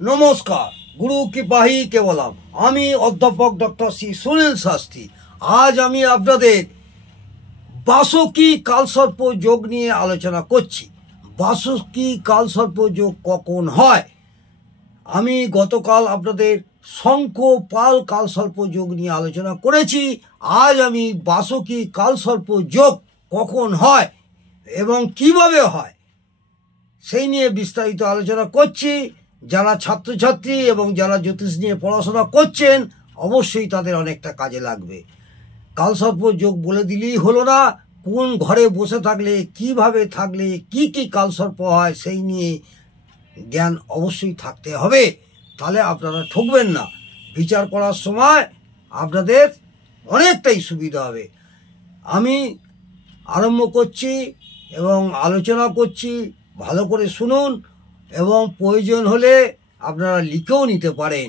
নমস্কার, গুরু কৃপাহি কেবলম। আমি অধ্যাপক ডক্টর শ্রী সুনীল শাস্ত্রী। আজ আমি আপনাদের বাসুকি কালসর্প যোগ নিয়ে আলোচনা করছি। বাসুকি কালসর্প যোগ কখন হয়? আমি গতকাল আপনাদের শঙ্খ পাল কালসর্প যোগ নিয়ে আলোচনা করেছি। আজ আমি বাসুকি কালসর্প যোগ কখন হয় এবং কিভাবে হয় সেই নিয়ে বিস্তারিত আলোচনা করছি। যারা ছাত্রছাত্রী এবং যারা জ্যোতিষ নিয়ে পড়াশোনা করছেন অবশ্যই তাদের অনেকটা কাজে লাগবে। কালসর্প যোগ বলে দিলেই হলো না, কোন ঘরে বসে থাকলে, কিভাবে থাকলে কি কি কালসর্প হয় সেই নিয়ে জ্ঞান অবশ্যই থাকতে হবে। তাহলে আপনারা ঠকবেন না। বিচার করার সময় আপনাদের অনেকটাই সুবিধা হবে। আমি আরম্ভ করছি এবং আলোচনা করছি, ভালো করে শুনুন এবং প্রয়োজন হলে আপনারা লিখেও নিতে পারেন।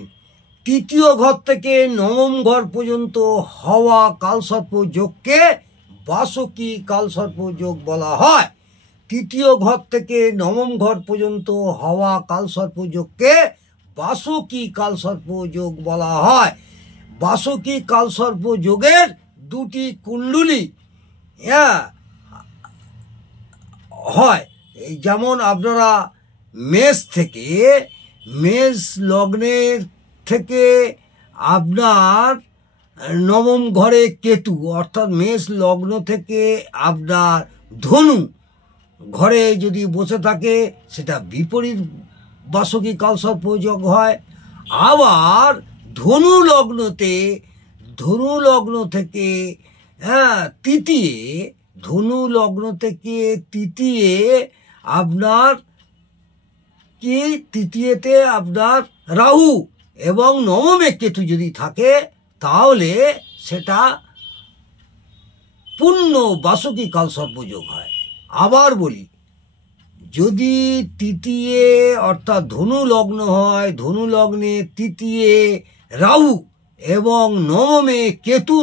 তৃতীয় ঘর থেকে নবম ঘর পর্যন্ত হওয়া কালসর্প যোগকে বাসুকি কালসর্প যোগ বলা হয়। তৃতীয় ঘর থেকে নবম ঘর পর্যন্ত হওয়া কালসর্প যোগকে বাসুকি কালসর্প যোগ বলা হয়। বাসুকি কালসর্প যোগের দুটি কুণ্ডলী হয়। যেমন আপনারা মেষ লগ্নের থেকে আপনার নবম ঘরে কেতু, অর্থাৎ মেষ লগ্ন থেকে আপনার ধনু ঘরে যদি বসে থাকে সেটা বিপরীত বাসুকি কালসর্প যোগ হয়। আবার ধনু লগ্ন থেকে তৃতীয় আপনার তৃতীয়তে আপনার রাহু এবং নবমে কেতু যদি থাকে তাহলে সেটা পূর্ণ বাসুকি কালসর্প যোগ হয়। আবার বলি, যদি তৃতীয় অর্থাৎ ধনু লগ্ন হয়, ধনু লগ্নে তৃতীয় রাহু এবং নবমে কেতু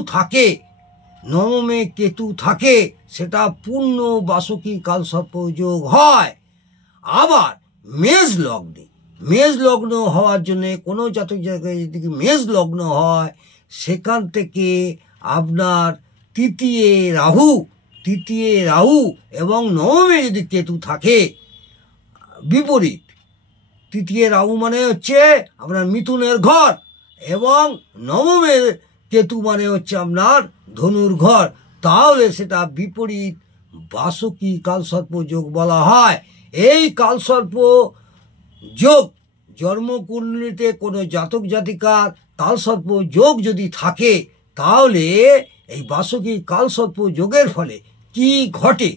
থাকে সেটা পূর্ণ বাসুকি কালসর্প যোগ হয়। আবার মেষ লগ্ন হওয়ার জন্যে কোনো জাতক জায়গায় যদি মেষ লগ্ন হয়, সেখান থেকে আপনার তৃতীয় রাহু এবং নবমে যদি কেতু থাকে বিপরীত, তৃতীয় রাহু মানে হচ্ছে আপনার মিথুনের ঘর এবং নবমের কেতু মানে হচ্ছে আপনার ধনুর ঘর, তাহলে সেটা বিপরীত বাসুকি কালসর্প যোগ বলা হয়। এই কালসর্প যোগ জন্মকুণ্ডলিতে কোনো জাতক জাতিকার কালসর্প যোগ যদি থাকে তাহলে এই বাসুকি কালসর্প যোগের ফলে কি ঘটে,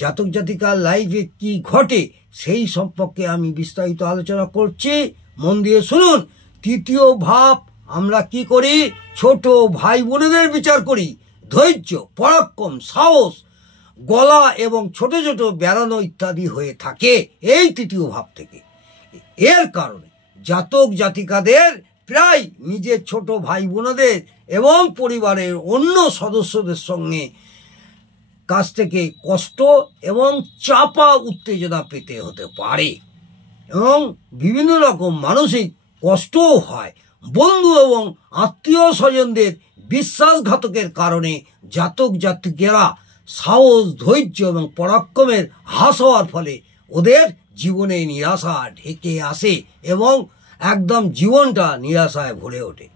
জাতক জাতিকার লাইফে কি ঘটে সেই সম্পর্কে আমি বিস্তারিত আলোচনা করছি। মন দিয়ে শুনুন। তৃতীয় ভাব আমরা কি করি? ছোট ভাই বোনেদের বিচার করি। ধৈর্য, পরাক্রম, সাহস, গলা এবং ছোট ছোট বেড়ানো ইত্যাদি হয়ে থাকে এই তৃতীয় ভাব থেকে। এর কারণে জাতক জাতিকাদের প্রায় নিজের ছোট ভাই বোনেদের এবং পরিবারের অন্য সদস্যদের সঙ্গে কাছ থেকে কষ্ট এবং চাপা উত্তেজনা পেতে হতে পারে এবং বিভিন্ন রকম মানসিক কষ্টও হয়। বন্ধু এবং আত্মীয় স্বজনদের বিশ্বাসঘাতকের কারণে জাতক জাতিকেরা সাহস, ধৈর্য এবং পরাক্রমের হ্রাস হওয়ার ফলে ওদের জীবনে নিরাশা ঢেকে আসে এবং একদম জীবনটা নিরাশায় ভরে ওঠে।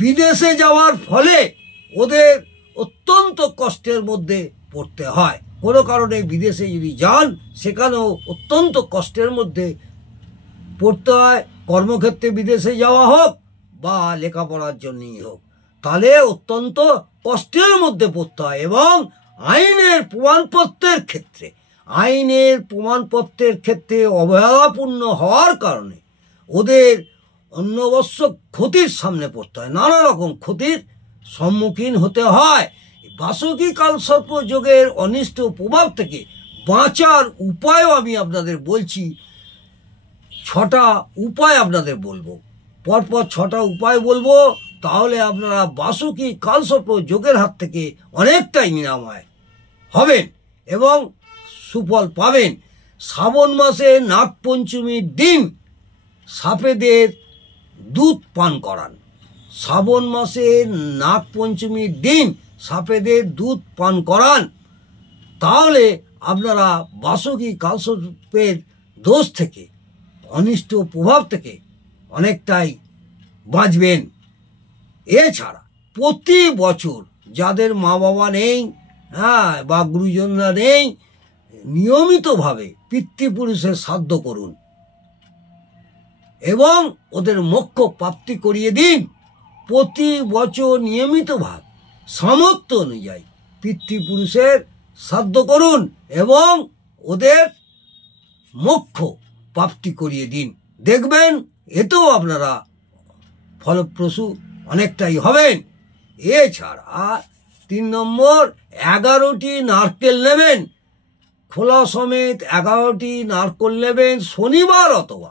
বিদেশে যাওয়ার ফলে ওদের অত্যন্ত কষ্টের মধ্যে পড়তে হয়। কোনো কারণে বিদেশে যদি যান সেখানেও অত্যন্ত কষ্টের মধ্যে পড়তে হয়। কর্মক্ষেত্রে বিদেশে যাওয়া হোক বা লেখাপড়ার জন্যই হোক, তাহলে অত্যন্ত কষ্টের মধ্যে পড়তে হয়। এবং আইনের প্রমাণপত্রের ক্ষেত্রে অবহেলাপূর্ণ হওয়ার কারণে ওদের অন্যবশ্য ক্ষতির সামনে পড়তে হয়, নানা রকম ক্ষতির সম্মুখীন হতে হয়। বাসুকি কালসর্প যোগের অনিষ্ট প্রভাব থেকে বাঁচার উপায়ও আমি আপনাদের বলছি। 6টা উপায় আপনাদের বলবো, পরপর 6টা উপায় বলবো, তাহলে আপনারা বাসুকি কালসর্প যোগের হাত থেকে অনেকটাই নিরাময় হবেন এবং সুফল পাবেন। শ্রাবণ মাসে নাগপঞ্চমীর দিন সাপেদের দুধ পান করান। শ্রাবণ মাসের নাগ পঞ্চমীর দিন সাপেদের দুধ পান করান। তাহলে আপনারা বাসুকি কালসর্পের দোষ থেকে, অনিষ্ট প্রভাব থেকে অনেকটাই বাঁচবেন। এছাড়া প্রতি বছর যাদের মা বাবা নেই, বা গুরুজনরা নেই, নিয়মিতভাবে পিতৃপুরুষের শ্রাদ্ধ করুন এবং ওদের মোক্ষ প্রাপ্তি করিয়ে দিন। প্রতি বছর নিয়মিতভাবে সামর্থ্য অনুযায়ী পিতৃপুরুষের শ্রাদ্ধ করুন এবং ওদের মোক্ষ প্রাপ্তি করিয়ে দিন। দেখবেন এতেও আপনারা ফলপ্রসূ অনেকটাই হবেন। এছাড়া 3 নম্বর, 11টি নারকেল নেবেন, খোলা সমেত 11টি নারকেল নেবেন। শনিবার অথবা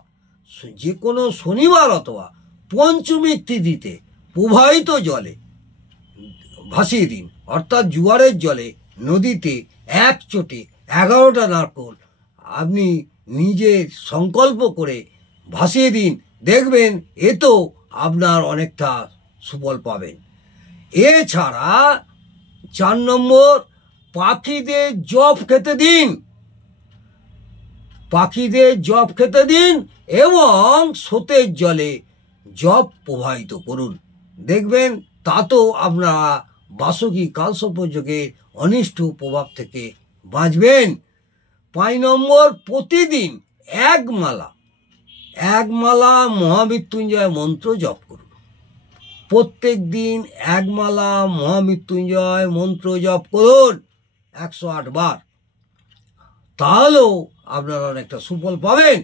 যে কোনো শনিবার অথবা পঞ্চমী তিথিতে প্রবাহিত জলে ভাসিয়ে দিন, অর্থাৎ জোয়ারের জলে নদীতে এক চোটে 11টা নারকেল আপনি নিজের সংকল্প করে ভাসিয়ে দিন। দেখবেন এতেও আপনার অনেকটা সুফল পাবেন। এছাড়া 4 নম্বর, পাখিদের জব খেতে দিন। পাখিদের জব খেতে দিন এবং স্রোতের জলে জব প্রবাহিত করুন। দেখবেন তাতেও আপনারা বাসুকি কালসর্প যোগের অনিষ্ট প্রভাব থেকে বাঁচবেন। 5 নম্বর, প্রতিদিন এক মালা মহামৃত্যুঞ্জয় মন্ত্র জপ করুন। প্রত্যেক দিন এক মালা মহামৃত্যুঞ্জয় মন্ত্র জপ করুন 108 বার। তাহলেও আপনারা অনেকটা সুফল পাবেন।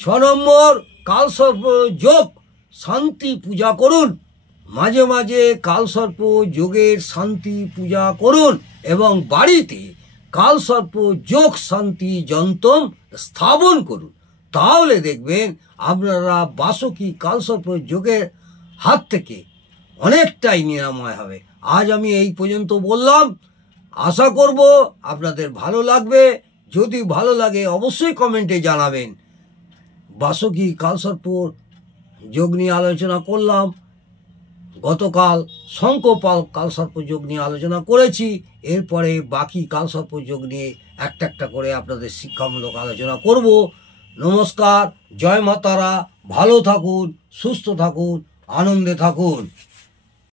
6 নম্বর, কালসর্প যোগ শান্তি পূজা করুন। মাঝে মাঝে কালসর্প যোগের শান্তি পূজা করুন এবং বাড়িতে কালসর্প যোগ শান্তি যন্ত্র স্থাপন করুন। তাহলে দেখবেন আপনারা বাসুকি কালসর্প যোগের হাত থেকে অনেকটাই নিরাময় হবে। আজ আমি এই পর্যন্ত বললাম, আশা করব আপনাদের ভালো লাগবে। যদি ভালো লাগে অবশ্যই কমেন্টে জানাবেন। বাসুকি কালসর্পর যোগ নিয়ে আলোচনা করলাম। গতকাল শঙ্খপাল কালসর্প যোগ নিয়ে আলোচনা করেছি। এরপরে বাকি কালসর্প যোগ নিয়ে একটা একটা করে আপনাদের শিক্ষামূলক আলোচনা করব। নমস্কার, জয় মা তারা। ভালো থাকুন, সুস্থ থাকুন, আনন্দে থাকুন।